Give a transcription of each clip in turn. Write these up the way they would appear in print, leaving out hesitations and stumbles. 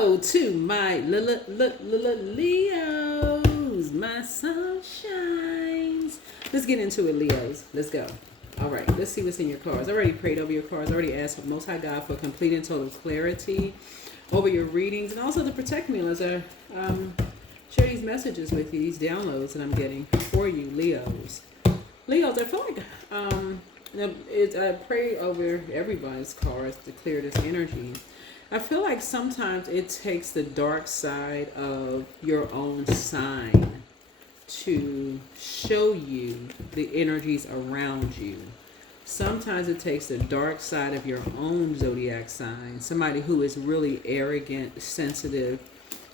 Hello to my Leos, my sunshines. Let's get into it, Leos. Let's go. All right, let's see what's in your cards. I already prayed over your cards. I already asked Most High God for complete and total clarity over your readings, and also to protect me as I share these messages with you, these downloads that I'm getting for you, Leos. Leos, I feel like I pray over everybody's cards to clear this energy. I feel like sometimes it takes the dark side of your own sign to show you the energies around you. Sometimes it takes the dark side of your own zodiac sign, somebody who is really arrogant, sensitive,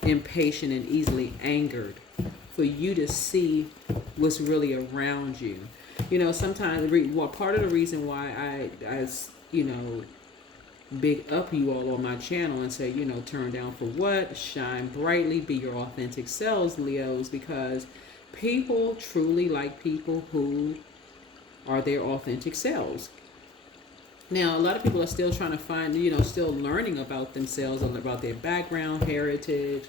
impatient, and easily angered, for you to see what's really around you. You know, sometimes part of the reason why I big up you all on my channel and say, turn down for what, shine brightly, be your authentic selves, Leos, because people truly like people who are their authentic selves. Now, a lot of people are still trying to find, still learning about themselves, about their background, heritage,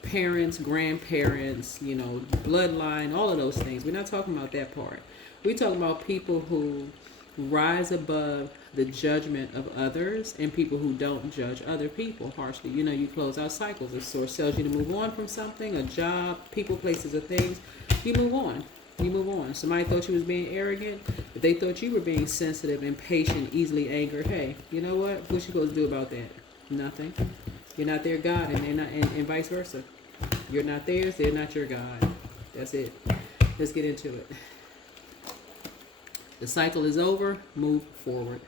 parents, grandparents, bloodline, all of those things. We're not talking about that part. We're talking about people who rise above the judgment of others and people who don't judge other people harshly. You close out cycles. A source tells you to move on from something, a job, people, places, or things. You move on. You move on. Somebody thought you was being arrogant, but they thought you were being sensitive, impatient, easily angered. Hey, you know what? What you supposed to do about that? Nothing. You're not their God, and they're not, and vice versa. You're not theirs. They're not your God. That's it. Let's get into it. The cycle is over. Move forward.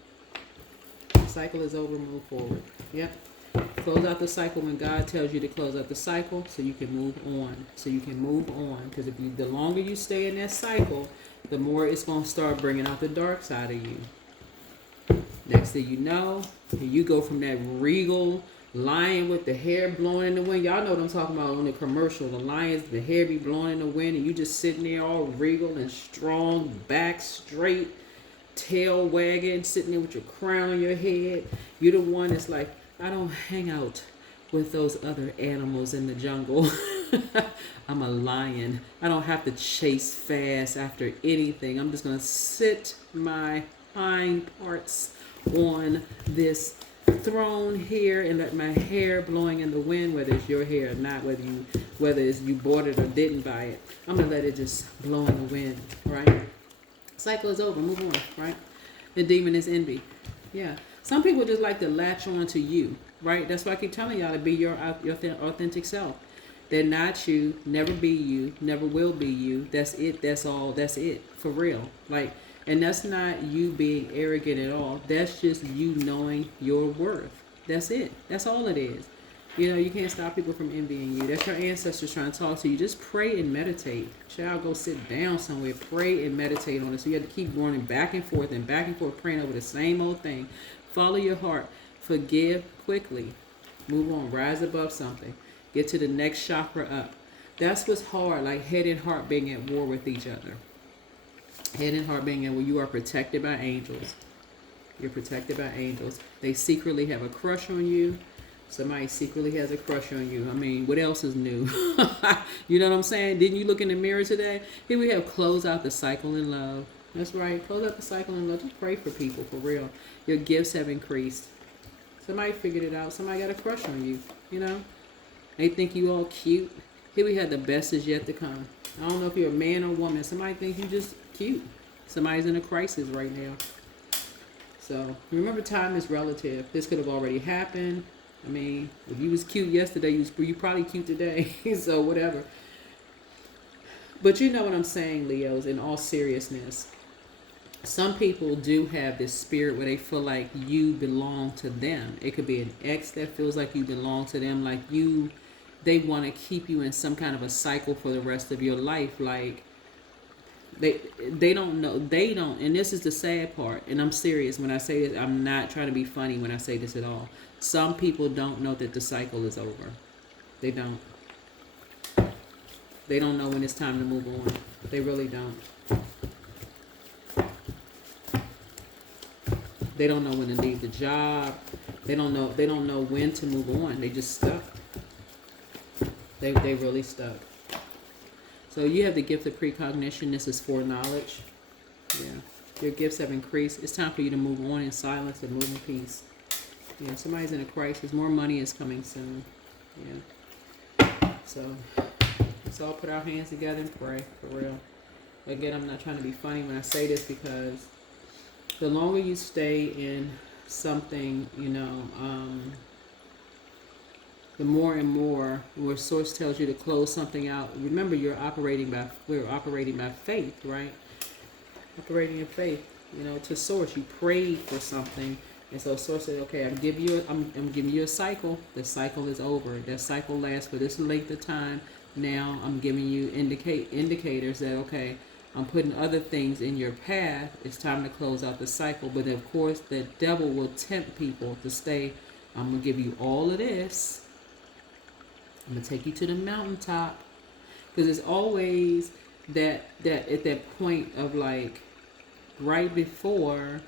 The cycle is over. Move forward. Yep. Close out the cycle when God tells you to close out the cycle, so you can move on. So you can move on, because the longer you stay in that cycle, the more it's going to start bringing out the dark side of you. Next thing you know, you go from that regal lion with the hair blowing in the wind. Y'all know what I'm talking about on the commercial. The lions, the hair be blowing in the wind, and you just sitting there all regal and strong, back straight, tail wagging, sitting there with your crown on your head. You're the one that's like, I don't hang out with those other animals in the jungle. I'm a lion. I don't have to chase fast after anything. I'm just going to sit my hind parts on this throne here and let my hair blowing in the wind, whether it's your hair or not, whether it's you bought it or didn't buy it. I'm going to let it just blow in the wind, right? Cycle is over. Move on, right? The demon is envy. Yeah. Some people just like to latch on to you, right? That's why I keep telling y'all to be your authentic self. They're not you, never be you, never will be you. That's it. That's all. That's it. For real. And that's not you being arrogant at all. That's just you knowing your worth. That's it. That's all it is. You can't stop people from envying you. That's your ancestors trying to talk to you. Just pray and meditate. Child, go sit down somewhere. Pray and meditate on it. So you have to keep running back and forth, praying over the same old thing. Follow your heart. Forgive quickly. Move on. Rise above something. Get to the next chakra up. That's what's hard, like head and heart being at war with each other. Head and heart being at war. You are protected by angels. You're protected by angels. They secretly have a crush on you. Somebody secretly has a crush on you. I mean, what else is new? You know what I'm saying? Didn't you look in the mirror today? Here we have close out the cycle in love. That's right. Close out the cycle in love. Just pray for people, for real. Your gifts have increased. Somebody figured it out. Somebody got a crush on you, They think you all cute. Here we have the best is yet to come. I don't know if you're a man or woman. Somebody thinks you just cute. Somebody's in a crisis right now. So remember, time is relative. This could have already happened. I mean, if you was cute yesterday, you probably cute today. So whatever. But you know what I'm saying, Leos, in all seriousness. Some people do have this spirit where they feel like you belong to them. It could be an ex that feels like you belong to them, like they want to keep you in some kind of a cycle for the rest of your life. Like they don't know. They don't. And this is the sad part. And I'm serious when I say this. I'm not trying to be funny when I say this at all. Some people don't know that the cycle is over. They don't. They don't know when it's time to move on. They really don't. They don't know when to leave the job. They don't know. They don't know when to move on. They just stuck. They really stuck. So you have the gift of precognition. This is foreknowledge. Yeah. Your gifts have increased. It's time for you to move on in silence and move in peace. Yeah. Somebody's in a crisis. More money is coming soon. Yeah. So let's all put our hands together and pray for real. Again, I'm not trying to be funny when I say this, because the longer you stay in something, you know, the more and more where source tells you to close something out. Remember, we're operating by faith, right? Operating in faith, you know, to source. You prayed for something, and so source said, okay, I'm giving you a cycle. The cycle is over. That cycle lasts for this length of time. Now I'm giving you indicators that, okay, I'm putting other things in your path. It's time to close out the cycle. But of course, the devil will tempt people to stay. I'm going to give you all of this. I'm going to take you to the mountaintop. Because it's always that at that point of like, right before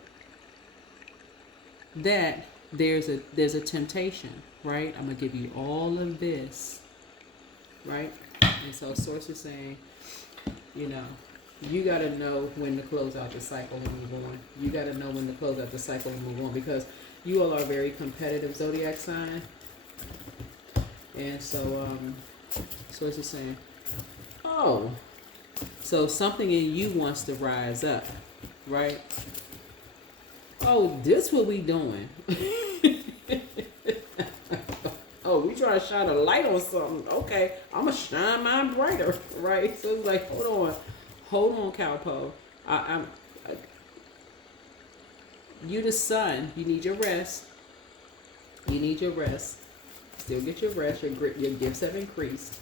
that, there's a temptation, right? I'm going to give you all of this, right? And so source is saying, you know, you got to know when to close out the cycle and move on. You got to know when to close out the cycle and move on, because you all are a very competitive zodiac sign. And so, source is saying, oh, so something in you wants to rise up, right? Oh, this what we doing. Oh, we trying to shine a light on something. Okay, I'm going to shine mine brighter, right? So it's like, hold on, Cowpo. You the sun. You need your rest. Still get your rest. Your gifts have increased.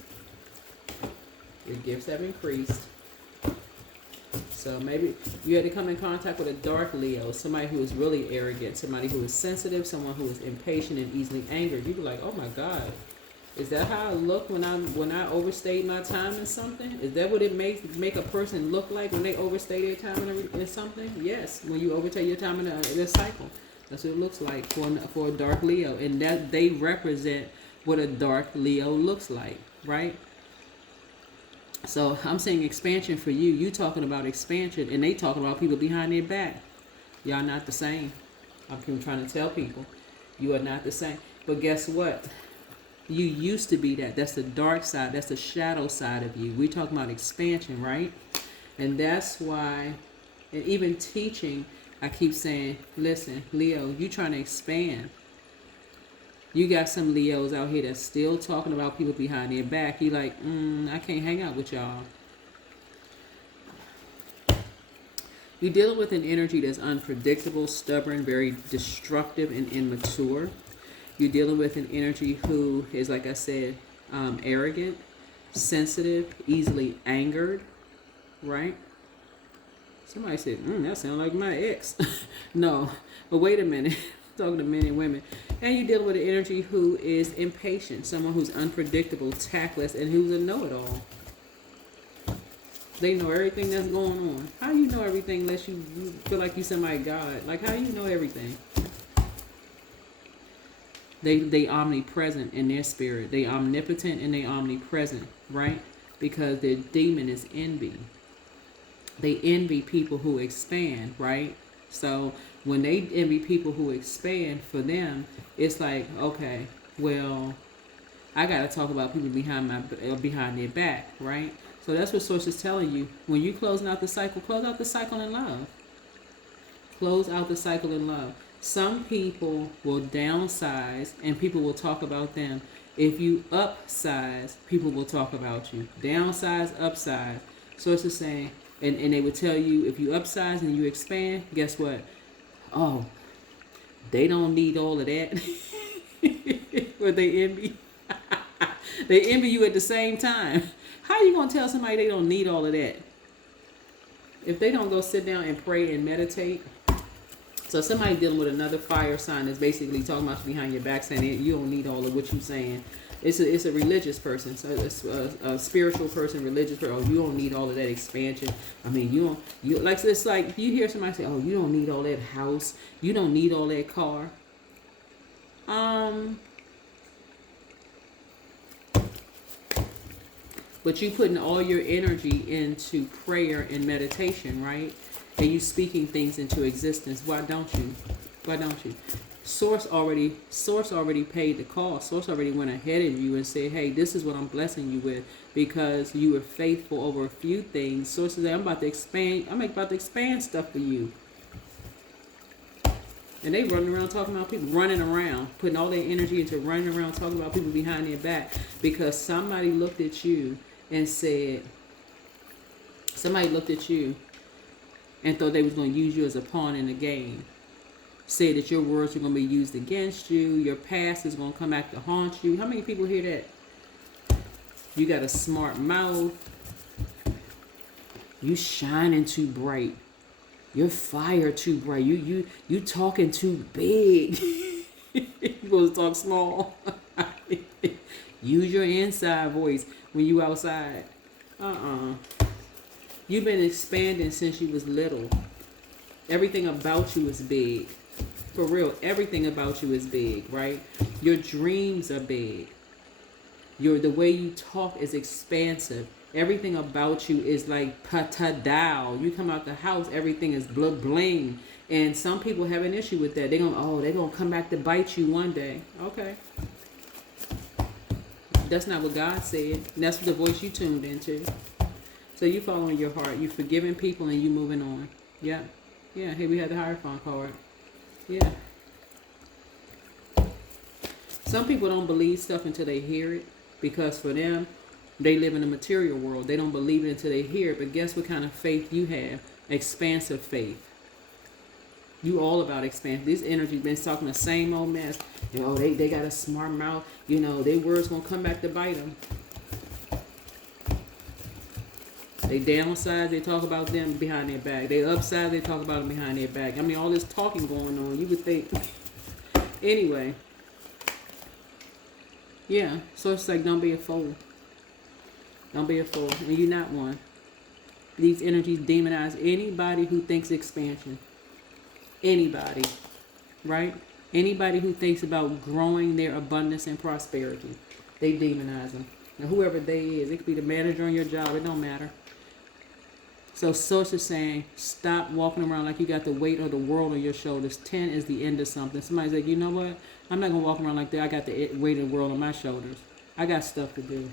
So maybe you had to come in contact with a dark Leo, somebody who is really arrogant, somebody who is sensitive, someone who is impatient and easily angered. You'd be like, oh my God, is that how I look when I overstayed my time in something? Is that what it make a person look like when they overstay their time in something? Yes, when you overtake your time in a cycle. That's what it looks like for a dark Leo. And that they represent what a dark Leo looks like, right? So I'm saying expansion for you. You talking about expansion, and they talking about people behind their back. Y'all not the same. I'm trying to tell people, you are not the same. But guess what? You used to be that. That's the dark side. That's the shadow side of you. We talking about expansion, right? And that's why, and even teaching, I keep saying, listen, Leo, you trying to expand. You got some Leos out here that's still talking about people behind their back. You like, I can't hang out with y'all. You're dealing with an energy that's unpredictable, stubborn, very destructive, and immature. You're dealing with an energy who is, like I said, arrogant, sensitive, easily angered, right? Somebody said, that sounds like my ex. No, but wait a minute. I'm talking to men and women. And you're dealing with an energy who is impatient, someone who's unpredictable, tactless, and who's a know-it-all. They know everything that's going on. How do you know everything unless you feel like you somebody God? Like, how do you know everything? They omnipresent in their spirit. They omnipotent and they omnipresent, right? Because their demon is envy. They envy people who expand, right? So when they envy people who expand, for them, it's like, okay, well, I got to talk about people behind their back, right? So that's what Source is telling you. When you closing out the cycle, close out the cycle in love. Close out the cycle in love. Some people will downsize and people will talk about them. If you upsize, people will talk about you. Downsize, upsize. Source is saying, and they would tell you, if you upsize and you expand, guess what? Oh, they don't need all of that. But they envy. They envy you at the same time. How are you going to tell somebody they don't need all of that? If they don't go sit down and pray and meditate. So somebody dealing with another fire sign is basically talking about you behind your back, saying you don't need all of what you're saying. It's a religious person, so it's a spiritual person, religious person. Oh, you don't need all of that expansion. I mean, it's like you hear somebody say, oh, you don't need all that house. You don't need all that car. But you putting all your energy into prayer and meditation, right? And you speaking things into existence. Why don't you? Why don't you? Source already paid the cost. Source already went ahead of you and said, hey, this is what I'm blessing you with because you were faithful over a few things. Source says, I'm about to expand stuff for you. And they running around talking about people, running around, putting all their energy into running around talking about people behind their back because somebody looked at you and thought they was going to use you as a pawn in the game. Say that your words are going to be used against you. Your past is going to come back to haunt you. How many people hear that? You got a smart mouth. You shining too bright. Your fire too bright. You talking too big. You supposed to talk small. Use your inside voice when you outside. You've been expanding since you was little. Everything about you is big. For real, everything about you is big, right? Your dreams are big. The way you talk is expansive. Everything about you is like patadao. You come out the house, everything is bling. And some people have an issue with that. They're gonna come back to bite you one day. Okay. That's not what God said. That's the voice you tuned into. So you following your heart. You forgiving people and you moving on. Yeah. Yeah, here we had the Hierophant card. Yeah. Some people don't believe stuff until they hear it because for them, they live in a material world. They don't believe it until they hear it. But guess what kind of faith you have? Expansive faith. You all about expansion. This energy been talking the same old mess. They got a smart mouth. Their words gonna come back to bite them. They downsides, they talk about them behind their back. They upsides, they talk about them behind their back. I mean, all this talking going on. You would think. Anyway. Yeah. So it's like, don't be a fool. Don't be a fool. And you're not one. These energies demonize anybody who thinks expansion. Anybody. Right? Anybody who thinks about growing their abundance and prosperity. They demonize them. Now, whoever they is, it could be the manager on your job. It don't matter. So Source is saying, stop walking around like you got the weight of the world on your shoulders. 10 is the end of something. Somebody's like, you know what? I'm not going to walk around like that. I got the weight of the world on my shoulders. I got stuff to do.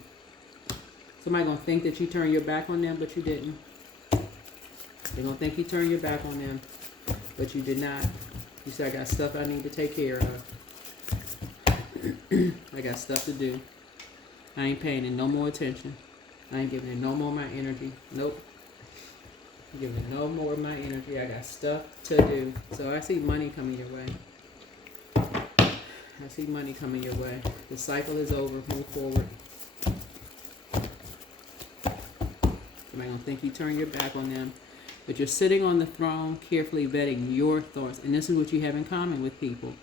Somebody going to think that you turned your back on them, but you didn't. They're going to think you turned your back on them, but you did not. You said, I got stuff I need to take care of. I got stuff to do. I ain't paying it no more attention. I ain't giving it no more of my energy. Nope. I'm giving it no more of my energy. I got stuff to do. So I see money coming your way. I see money coming your way. The cycle is over. Move forward. Somebody gonna think you turn your back on them. But you're sitting on the throne, carefully vetting your thoughts. And this is what you have in common with people.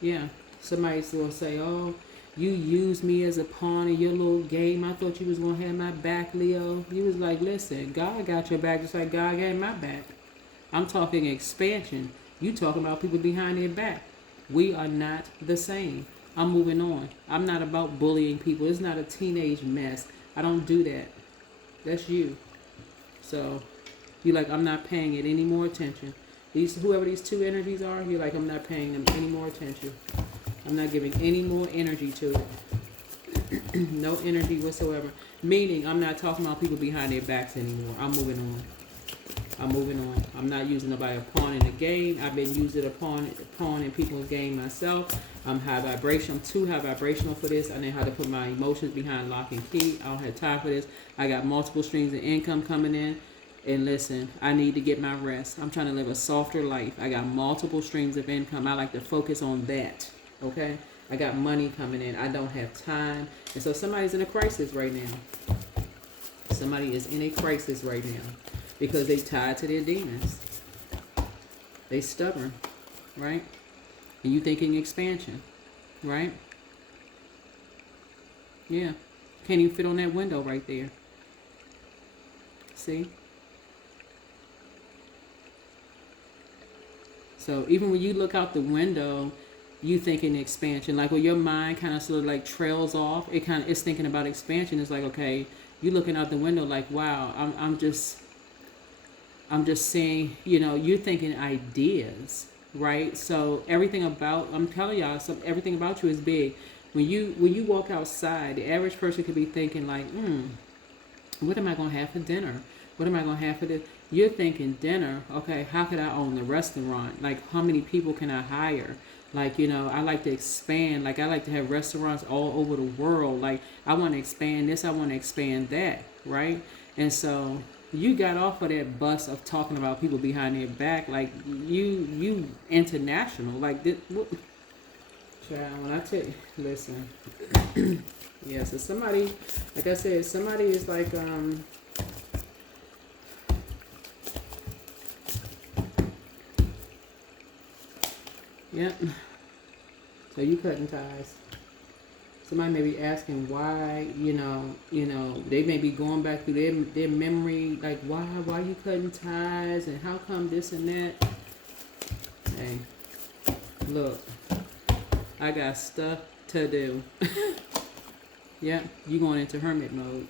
Yeah. Somebody's gonna say, oh, you used me as a pawn in your little game. I thought you was going to have my back, Leo. You was like, listen, God got your back just like God got my back. I'm talking expansion. You talking about people behind their back. We are not the same. I'm moving on. I'm not about bullying people. It's not a teenage mess. I don't do that. That's you. So you're like, I'm not paying it any more attention. Whoever these two energies are, you're like, I'm not paying them any more attention. I'm not giving any more energy to it. No energy whatsoever. Meaning, I'm not talking about people behind their backs anymore. I'm moving on. I'm moving on. I'm not using nobody a pawn in the game. I've been using a pawn in people's game myself. I'm high vibration. I'm too high vibrational for this. I know how to put my emotions behind lock and key. I don't have time for this. I got multiple streams of income coming in. And listen, I need to get my rest. I'm trying to live a softer life. I got multiple streams of income. I like to focus on that. Okay? I got money coming in. I don't have time. And so somebody's in a crisis right now. Somebody is in a crisis right now because they tied to their demons. They stubborn, right? And you thinking expansion, right? Yeah. Can't even fit on that window right there. See? So even when you look out the window, you thinking expansion. Like when your mind kind of sort of like trails off, it's thinking about expansion. It's like, okay, you looking out the window like, wow, I'm just saying, you're thinking ideas, right? So I'm telling y'all, everything about you is big. When you walk outside, the average person could be thinking like, what am I gonna have for dinner? What am I gonna have for this? You're thinking dinner, okay, how could I own the restaurant? Like how many people can I hire? Like, I like to expand. Like I like to have restaurants all over the world. Like I want to expand this, I want to expand that, right? And so you got off of that bus of talking about people behind their back, like you international, like this. Child, when I tell you, listen, yeah. So somebody, like I said, somebody is like yeah. So you cutting ties. Somebody may be asking why, they may be going back through their memory, like why you cutting ties and how come this and that. Hey, look, I got stuff to do. Yeah, you going into hermit mode.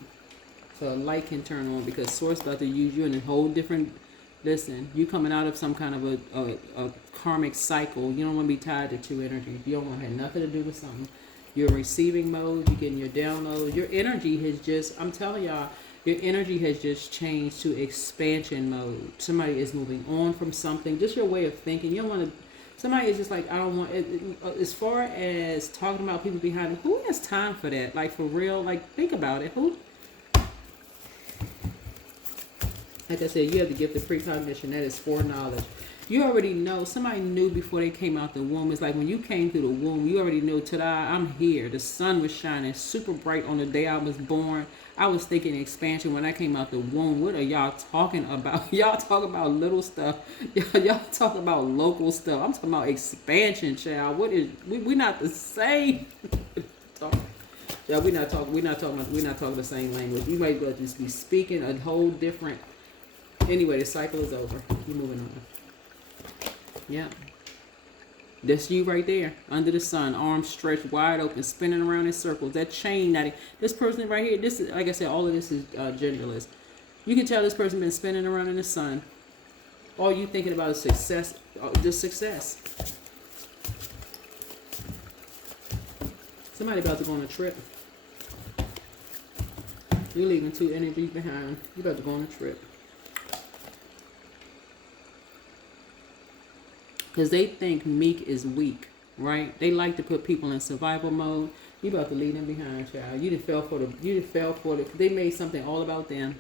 So a light can turn on because Source about to use you in a whole different. Listen, you coming out of some kind of a karmic cycle. You don't want to be tied to two energies. You don't want to have nothing to do with something. You're in receiving mode. You're getting your download. Your energy has just, I'm telling y'all, your energy has just changed to expansion mode. Somebody is moving on from something. Just your way of thinking. You don't want to, somebody is just like, I don't want, as far as talking about people behind it, who has time for that? Like for real, like think about it. Who? Like I said, you have the gift of precognition. That is foreknowledge. You already know. Somebody knew before they came out the womb. It's like when you came through the womb, you already knew, ta-da, I'm here. The sun was shining super bright on the day I was born. I was thinking expansion when I came out the womb. What are y'all talking about? Y'all talk about little stuff. Y'all talk about local stuff. I'm talking about expansion, child. What is, we not the same. Yeah, we're not talking the same language. You might just be speaking a whole different. Anyway, the cycle is over. You're moving on. Yeah. That's you right there, under the sun, arms stretched wide open, spinning around in circles. That chain, this person right here, this is, like I said, all of this is genderless. You can tell this person been spinning around in the sun. All you thinking about is success, just success. Somebody about to go on a trip. You're leaving two energies behind. You're about to go on a trip. Because they think meek is weak, right? They like to put people in survival mode. You about to leave them behind, child. You done fell for the, they made something all about them.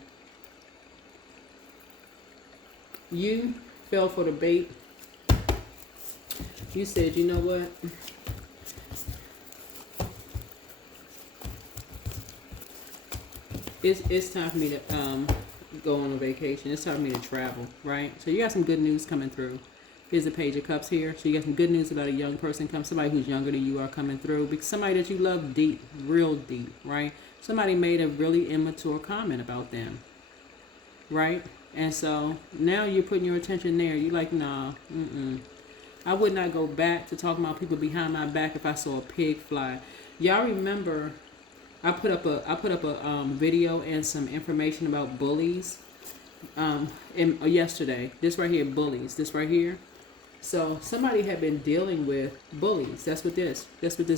You fell for the bait. You said, you know what? It's time for me to go on a vacation. It's time for me to travel, right? So you got some good news coming through. Here's the Page of Cups here. So you got some good news about a young person somebody who's younger than you are coming through. Because somebody that you love deep, real deep, right? Somebody made a really immature comment about them, right? And so now you're putting your attention there. You're like, nah, I would not go back to talking about people behind my back if I saw a pig fly. Y'all remember I put up a video and some information about bullies yesterday. This right here, bullies. This right here. So somebody had been dealing with bullies. That's what this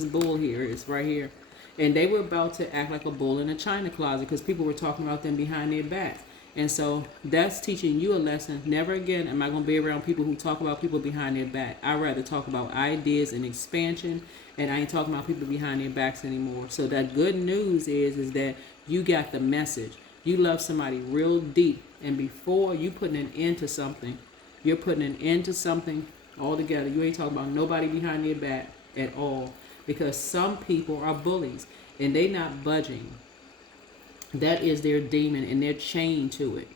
bull here is right here. And they were about to act like a bull in a china closet because people were talking about them behind their back. And so that's teaching you a lesson. Never again am I going to be around people who talk about people behind their back. I'd rather talk about ideas and expansion, and I ain't talking about people behind their backs anymore. So that good news is that you got the message. You love somebody real deep, and before you putting an end to something, you're putting an end to something altogether. You ain't talking about nobody behind their back at all, because some people are bullies, and they not budging. That is their demon, and they're chained to it.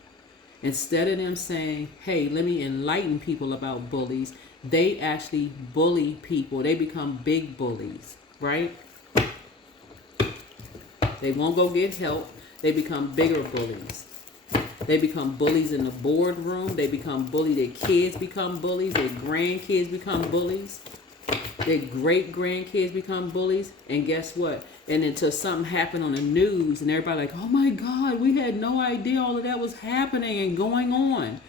Instead of them saying, hey, let me enlighten people about bullies, they actually bully people. They become big bullies, right? They won't go get help. They become bigger bullies. They become bullies in the boardroom. They become bullies. Their kids become bullies. Their grandkids become bullies. Their great grandkids become bullies, and guess what? And until something happened on the news, and everybody like, oh my God, we had no idea all of that was happening and going on.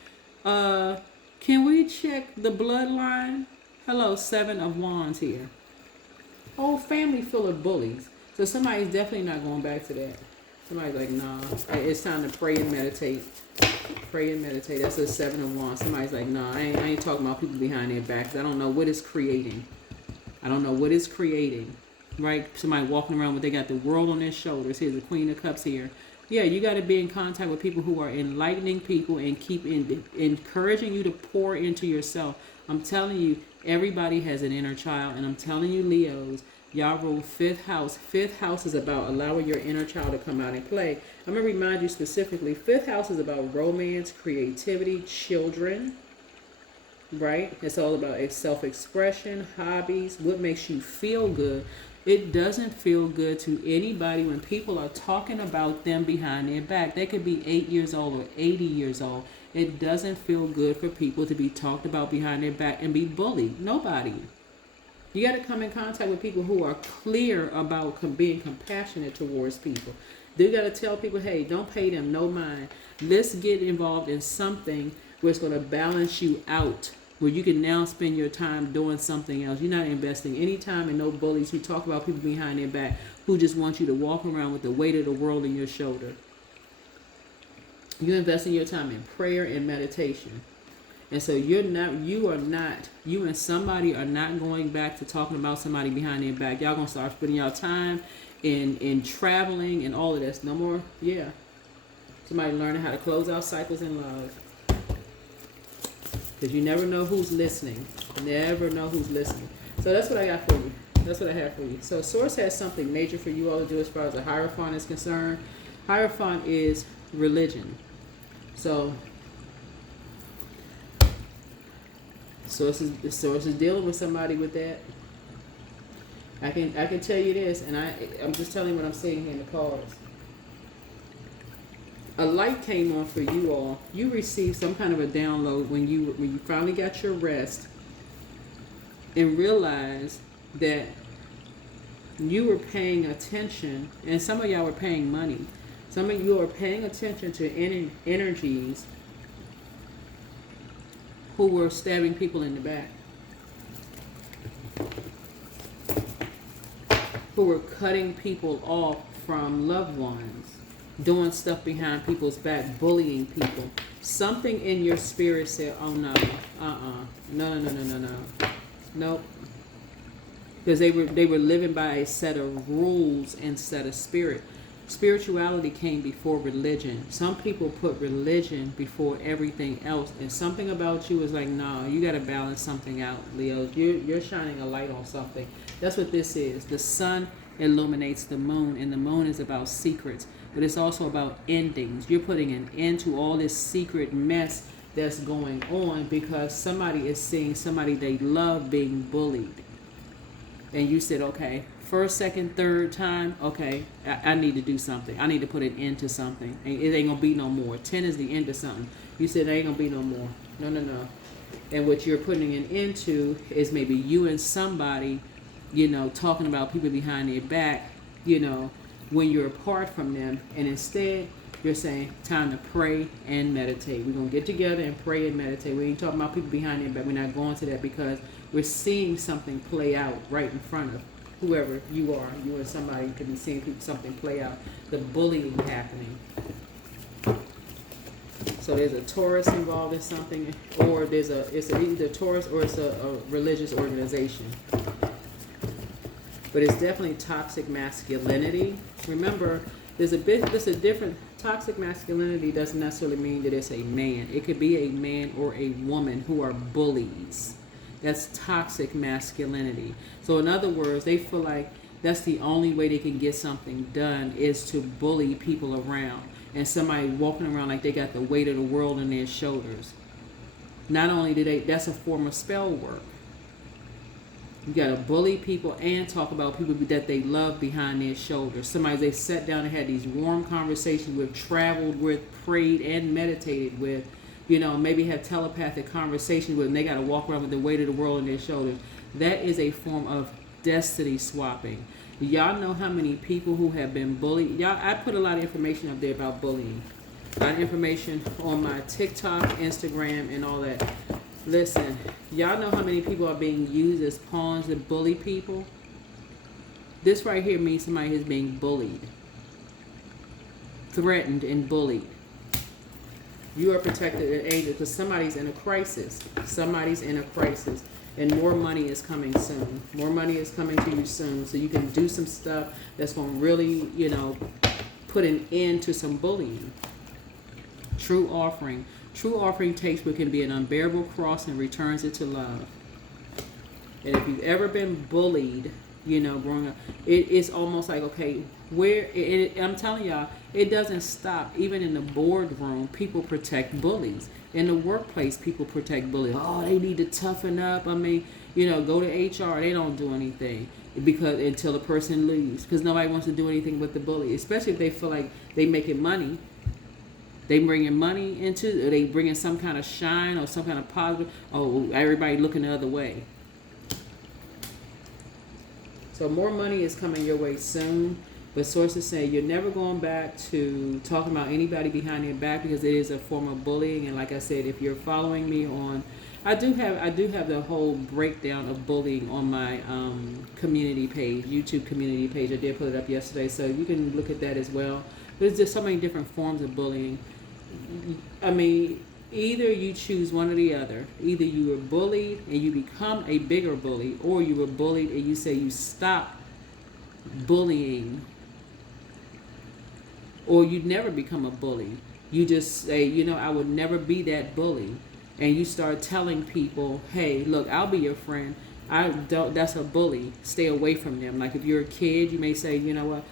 Can we check the bloodline? Hello, Seven of Wands here. Whole family full of bullies. So somebody's definitely not going back to that. Somebody's like, nah, it's time to pray and meditate. Pray and meditate. That's a Seven of Wands. Somebody's like, nah, I ain't talking about people behind their backs. I don't know what it's creating. I don't know what it's creating. Right? Somebody walking around with they got the world on their shoulders. Here's the Queen of Cups here. Yeah, you got to be in contact with people who are enlightening people and keep encouraging you to pour into yourself. I'm telling you, everybody has an inner child, and I'm telling you, Leos, y'all rule fifth house. Fifth house is about allowing your inner child to come out and play. I'm going to remind you specifically, fifth house is about romance, creativity, children, right? It's all about self-expression, hobbies, what makes you feel good. It doesn't feel good to anybody when people are talking about them behind their back. They could be 8 years old or 80 years old. It doesn't feel good for people to be talked about behind their back and be bullied. Nobody. You got to come in contact with people who are clear about being compassionate towards people. You got to tell people, hey, don't pay them no mind. Let's get involved in something where it's going to balance you out, where you can now spend your time doing something else. You're not investing any time in no bullies who talk about people behind their back, who just want you to walk around with the weight of the world on your shoulder. You invest in your time in prayer and meditation. And so you and somebody are not going back to talking about somebody behind their back. Y'all gonna start spending y'all time in traveling and all of this. No more, yeah. Somebody learning how to close out cycles in love. Because you never know who's listening. Never know who's listening. So that's what I got for you. That's what I have for you. So Source has something major for you all to do as far as the Hierophant is concerned. Hierophant is religion. So Source is dealing with somebody with that. I can tell you this, and I'm just telling you what I'm seeing here in the cards. A light came on for you all. You received some kind of a download when you finally got your rest and realized that you were paying attention, and some of y'all were paying money. Some of you are paying attention to energies who were stabbing people in the back, who were cutting people off from loved ones, doing stuff behind people's back, bullying people. Something in your spirit said, oh no, no. Nope. Because they were living by a set of rules instead of spirit. Spirituality came before religion. Some people put religion before everything else, and something about you is like, no, you got to balance something out, Leo. You're shining a light on something. That's what this is. The sun illuminates the moon, and the moon is about secrets, but it's also about endings. You're putting an end to all this secret mess that's going on because somebody is seeing somebody they love being bullied. And you said, okay, first, second, third time, okay, I need to do something. I need to put an end to something. It ain't going to be no more. 10 is the end of something. You said, there ain't going to be no more. No. And what you're putting an end to is maybe you and somebody, talking about people behind their back, when you're apart from them. And instead, you're saying, time to pray and meditate. We're going to get together and pray and meditate. We ain't talking about people behind their back. We're not going to that because we're seeing something play out right in front of whoever you are. You and somebody could be seeing something play out. The bullying happening. So there's a Taurus involved in something, or it's either Taurus or it's a religious organization. But it's definitely toxic masculinity. Remember, there's a different. Toxic masculinity doesn't necessarily mean that it's a man. It could be a man or a woman who are bullies. That's toxic masculinity. So in other words, they feel like that's the only way they can get something done is to bully people around. And somebody walking around like they got the weight of the world on their shoulders. Not only that's a form of spell work. You got to bully people and talk about people that they love behind their shoulders. Somebody they sat down and had these warm conversations with, traveled with, prayed and meditated with, maybe have telepathic conversations with, and they got to walk around with the weight of the world on their shoulders. That is a form of destiny swapping. Y'all know how many people who have been bullied. Y'all, I put a lot of information up there about bullying. A lot of information on my TikTok, Instagram, and all that. Listen, y'all know how many people are being used as pawns to bully people? This right here means somebody is being bullied, threatened, and bullied. You are protected an angel because somebody's in a crisis. Somebody's in a crisis. And more money is coming soon. More money is coming to you soon. So you can do some stuff that's going to really, you know, put an end to some bullying. True offering. True offering takes what can be an unbearable cross and returns it to love. And if you've ever been bullied, you know, growing up, it's almost like, okay, I'm telling y'all, it doesn't stop. Even in the boardroom, people protect bullies. In the workplace, people protect bullies. Oh, they need to toughen up. I mean, you know, go to HR. They don't do anything because until the person leaves, because nobody wants to do anything with the bully, especially if they feel like they making money. They bringing money into, or they bringing some kind of shine or some kind of positive. Oh, everybody looking the other way. So more money is coming your way soon. But sources say you're never going back to talking about anybody behind their back because it is a form of bullying. And like I said, if you're following me on, I do have the whole breakdown of bullying on my community page, YouTube community page. I did put it up yesterday, so you can look at that as well. There's just so many different forms of bullying. I mean, either you choose one or the other. Either you were bullied and you become a bigger bully, or you were bullied and you say you stop bullying, or you'd never become a bully. You just say, you know, I would never be that bully. And you start telling people, hey, look, I'll be your friend. That's a bully. Stay away from them. Like if you're a kid, you may say, you know what,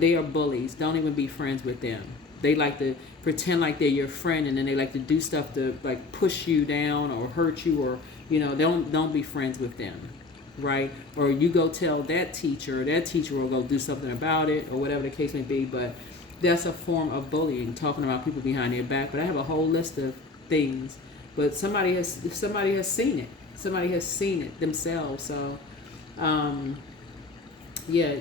they are bullies. Don't even be friends with them. They like to pretend like they're your friend, and then they like to do stuff to like push you down or hurt you, or, you know, don't be friends with them. Right? Or you go tell that teacher will go do something about it, or whatever the case may be. But that's a form of bullying, talking about people behind their back. But I have a whole list of things. But somebody has seen it. Somebody has seen it themselves. So, yeah,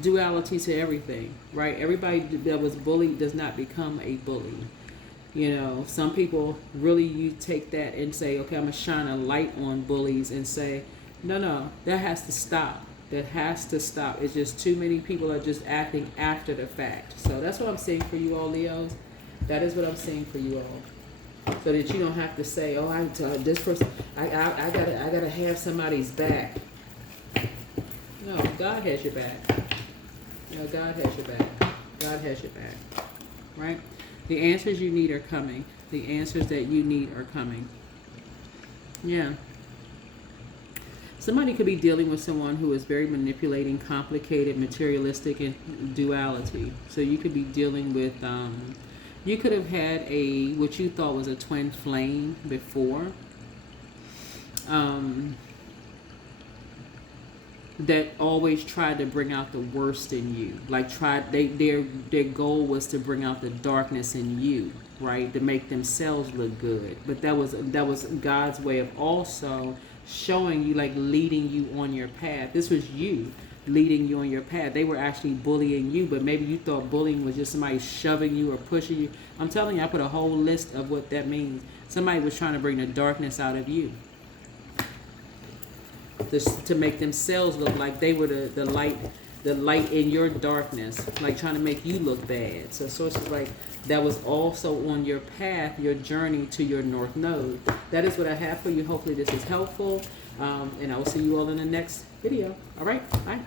duality to everything, right? Everybody that was bullied does not become a bully. You know, some people really, you take that and say, okay, I'm going to shine a light on bullies and say, no, that has to stop. That has to stop. It's just too many people are just acting after the fact. So that's what I'm saying for you all, Leos. That is what I'm saying for you all. So that you don't have to say, oh, this person, I gotta have somebody's back. No, God has your back. No, God has your back. God has your back. Right? The answers you need are coming. The answers that you need are coming. Yeah. Somebody could be dealing with someone who is very manipulating, complicated, materialistic, and duality. So you could be dealing with, you could have had what you thought was a twin flame before. That always tried to bring out the worst in you. Like their goal was to bring out the darkness in you, right? To make themselves look good. But that was God's way of also showing you, like leading you on your path. This was you leading you on your path. They were actually bullying you, but maybe you thought bullying was just somebody shoving you or pushing you. I'm telling you, I put a whole list of what that means. Somebody was trying to bring the darkness out of you. To make themselves look like they were the light in your darkness, like trying to make you look bad. So sources like that was also on your path, your journey to your North Node. That is what I have for you. Hopefully this is helpful, and I will see you all in the next video. All right, bye.